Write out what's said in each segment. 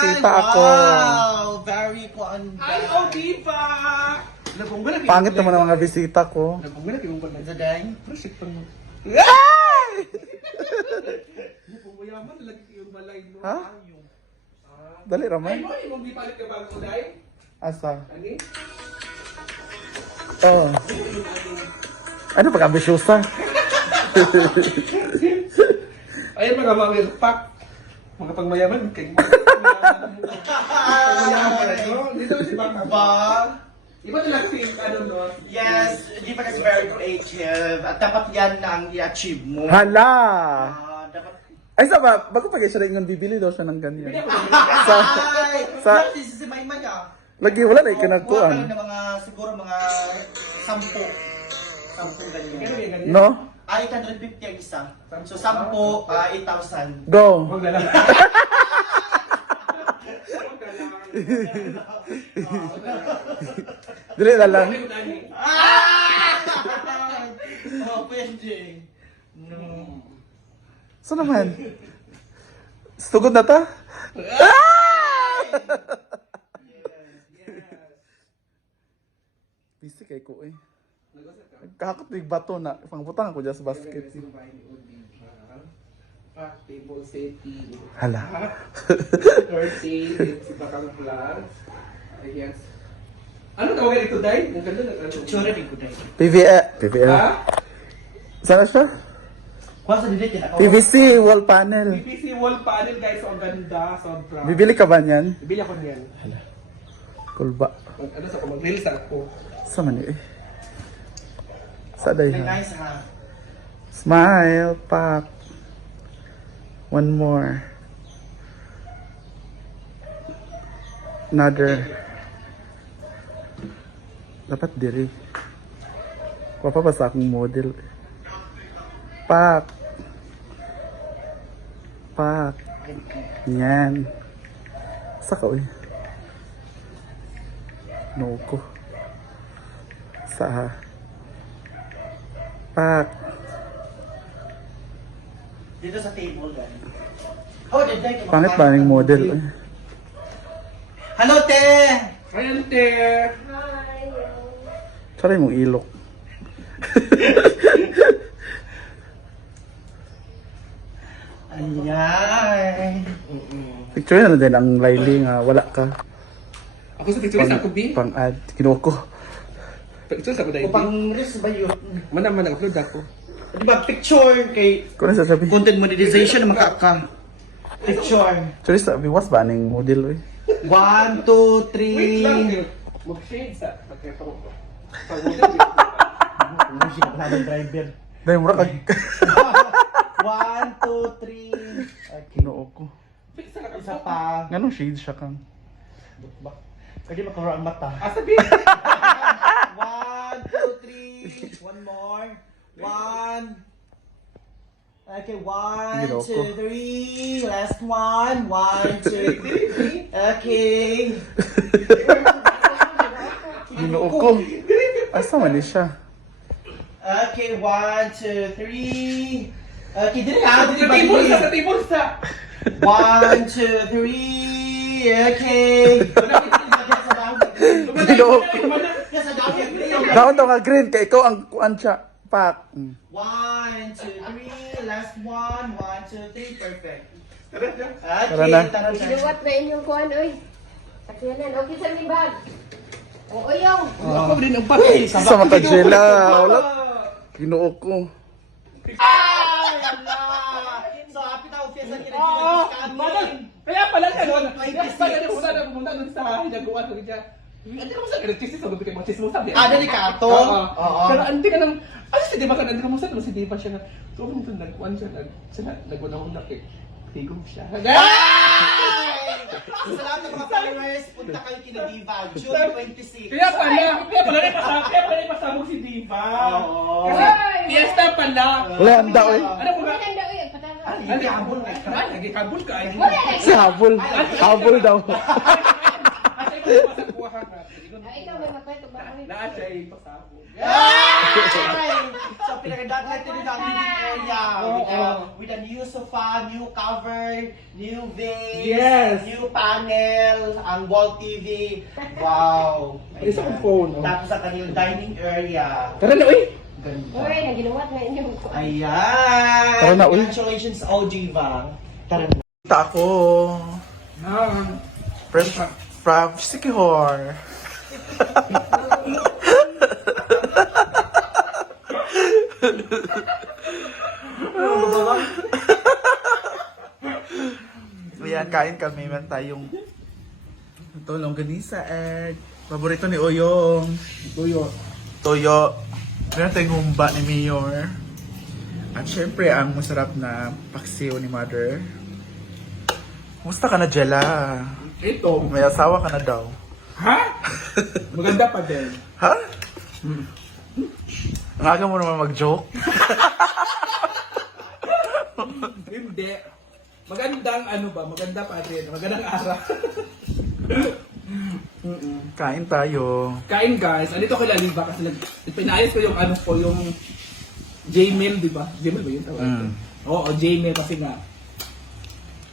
bisita ako. Wow! Very fun. Hi, oh, Diva! Pangit naman ang mga bisita ko. Nabungga na yung balay. Sa dang? Prosit pang mo. Ay! Kung mayaman, lagi yung balay mo. Ha? Dali Ay ramay. mo, yung gipalit ka bago day? Asa? Ani? Oh. Ano pag ambisyosa? Ayun mga pak. Mga pangmayaman, kay pangmayaman. Dito si Baka ba? Iba talaga si ano no? Yes, di ba kasi very creative. At dapat yan na ang i-achieve mo. Hala! Dapat... Ay, sa ba? Bago pag siya rin bibili daw siya ng ganyan. Ay! sa- This is my man ah. Lagi wala na Kuha ka ikinagkuan. ng mga, siguro mga 10. 10 ganyan. No? 850 ang isa. So 10, 8,000. Go! Huwag na lang. Dili na lang. Oh, pwede. So naman? Sugod na ta? Busy kay ko eh. Kahakot yung bato na. Pangbutang ako dyan sa basket. Table setting. Hala. 30, si Bakang Plus. Yes. Ano tawagin ito, Day? Ang ganda na ano. Tsura din ko tayo. PVL. Ha? Sana siya? Kuha sa dilit yan. PVC wall panel. PVC wall panel, guys. Ang ganda. Sobra. Bibili ka ba niyan? Bibili ako niyan. Kulba. Ano sa ako? Mag-reels ako. Sa man eh. Sa day ha. Nice ha. Smile, pak. One more. Another. Dapat diri. Kuha pa sa akong model. Pak. Pak. Yan. Saka uy. No ko. Sa. Pak. Dito sa table gan. Oh, dito. Pangit ba yung model? Eh? Hello, te! Ayan, te. Tsara yung ilok. Ayan. Picture na din ang Riley nga wala ka. Ako sa picture sa ako, B. Pang ad. Kinuko. Picture sa ako, Day. Upang ris ba yun? Mana upload ako. Di ba picture kay Kung ano sasabi? content monetization na makaka. Picture. Sorry sabi, was ba ning model eh? 1, 2, Wait lang, 3. eh. Mag-shade sa pagkita ko. Music na ng driver. Dahil mura kag 1, 2, 3. Okay. kinuko. Isa pa. Ganong shade siya kang. Pwede makawala ang mata. Ah, sabi. 1, 2, 3. One more. 1. Okay, 1, Ginoo ko. 2, 3. Last one. 1, 2, 3. Okay. Kinuko. Asa man ni siya? Okay, 1, 2, 3. Okay, dili ha, dili Sa ba? table sa, sa table sa. 1, 2, 3. Okay. Kinuko. Yes, sa dami. Daon daw nga green kay ikaw ang kuan siya. Pak. 1, 2, 3. Last one. 1, 2, 3. Perfect. Okay, Tara na. tara na. Sinuwat na inyong kuhan, oy. Sakyanan, okay sa may bag. Oo, yaw. Ako din ang pati. Sa mata Jela. Wala. Kinuko. Ay, ala! So, happy tayo fiesta kina Oo, madal. Kaya pala ka doon. Kaya pala na pumunta doon sa hinaguan ko dyan. Hindi ka mo sa ganun, chismis, sabi ko, chismis sabi. Ah, delikato? Oo. Oo. Pero hindi ka nang, ano si Diva ka, hindi ka mo sa, si Diva siya na, so kung ito nagkuhan siya, nagwanahon eh. Tigong siya. Ay! So, sa lahat ng mga followers, punta kayo kina Diva, June 26. Kaya pala ipasabog si Diva. Oo. Kasi, fiesta pala. Wala handa oy. Ano po ba? Wala nang daw, patanga. Hindi habol na ikaw. Lagi kabul ka. Wala na. Si Habol. Habol daw. Asa ikaw ipasabog ha. Ay, ikaw may mapweto ba kami? Naa siya ipasabog. Ay! So, pinagandaan natin ang living area with a new sofa, new cover, new vase, Yes. new panel, ang wall TV. Wow! Ay, isa kong phone. Oh. Tapos sa kanilang dining area. Tara na, uy! Ganda. Uy, naginuwat na inyong ko. Ayan! Tara na, uy. Congratulations, OG Bang. Tara na. Kita ako. Ah, Fresh from Sikihor. Ayan, kain kami. Meron tayong ito, longganisa and paborito ni Oyong. tuyo. Toyo. Meron tayong humba ni Mayor. At syempre, ang masarap na paksiw ni Mother. Kumusta ka na, Jella? Ito. May asawa ka na daw. Ha? Maganda pa din. Ha? Ang aga mo naman mag-joke. Hindi. Magandang ano ba? Maganda pa din. Magandang araw. Kain tayo. Kain guys. Andito ko lalim ba kasi pinayos ko yung ano ko yung Gmail, di ba? Gmail ba yun tawag? Oo, Gmail kasi nga.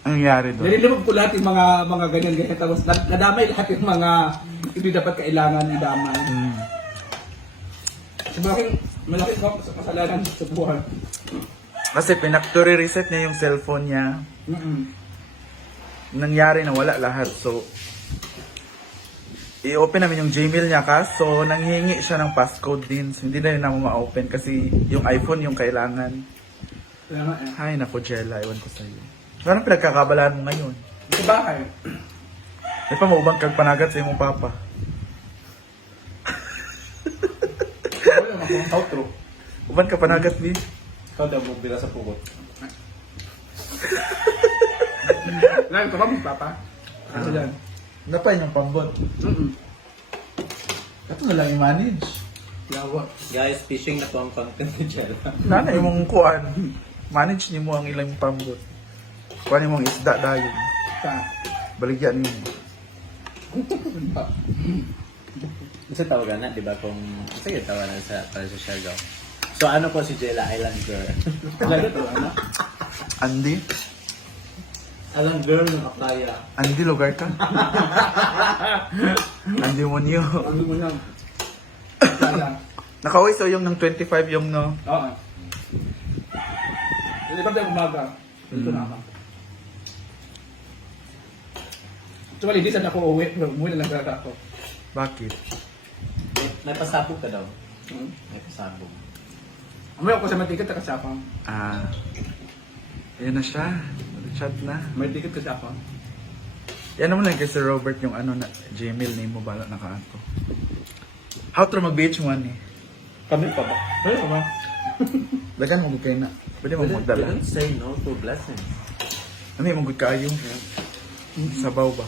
Anong nangyari doon? Nililibog ko lahat yung mga ganyan-ganyan. Tapos nadamay lahat yung mga hindi dapat kailangan idamay. So malaking kasalanan sa buhay. Kasi pinactory reset niya yung cellphone niya. Nangyari na wala lahat. So, i-open namin yung Gmail niya kaso nanghihingi siya ng passcode din. So, hindi na rin namin ma-open kasi yung iPhone yung kailangan. Kaya nga eh. Ay, naku, Jella. Iwan ko sa'yo. Parang pinagkakabalaan mo ngayon. Sa bahay. Di pa maubang kag panagat sa imong papa. Wala naman akong outro. Uban ka panagat, Bi. Ikaw daw mo bila sa pugot. Ngayon ka ba mo, Papa? Ano yan? Napay yung pambot. Ito na lang i-manage. Yawa. Guys, fishing na po ang content ni Jella. Nana, imong kuan. Manage ni mo ang ilang pambot. Kuan imong isda dayon. Sa. Baligyan ni mo. Kasi tawagan na, di ba? Kung sige tawagan sa para sa Siargao. So ano po si Jella, Island Girl. Lalo to, ano? Andy? Island Girl ng Akaya. Andy, lugar ka? Andy Munyo. Ano mo lang? Kaya. Nakauwi so yung ng 25 yung no. Oo. Hindi pa tayo umaga. Dito na ako. Actually, di sana ako uwi. Pero umuwi na lang talaga ako. Bakit? May pasabog ka daw. Hmm? May pasabog. Umuwi ako sa may ticket kasi ako. Ah. Ayan na siya. Chat na. May ticket kasi ako. Yan naman lang kay Sir Robert yung ano na Gmail name mo bala nakaanto. How to mag-BH1 eh. Kami pa ba? Ano ba? Lagan mo kayo na. Pwede mo We magdala. don't say no to blessings. Ano yung magod kayo? Sabaw ba?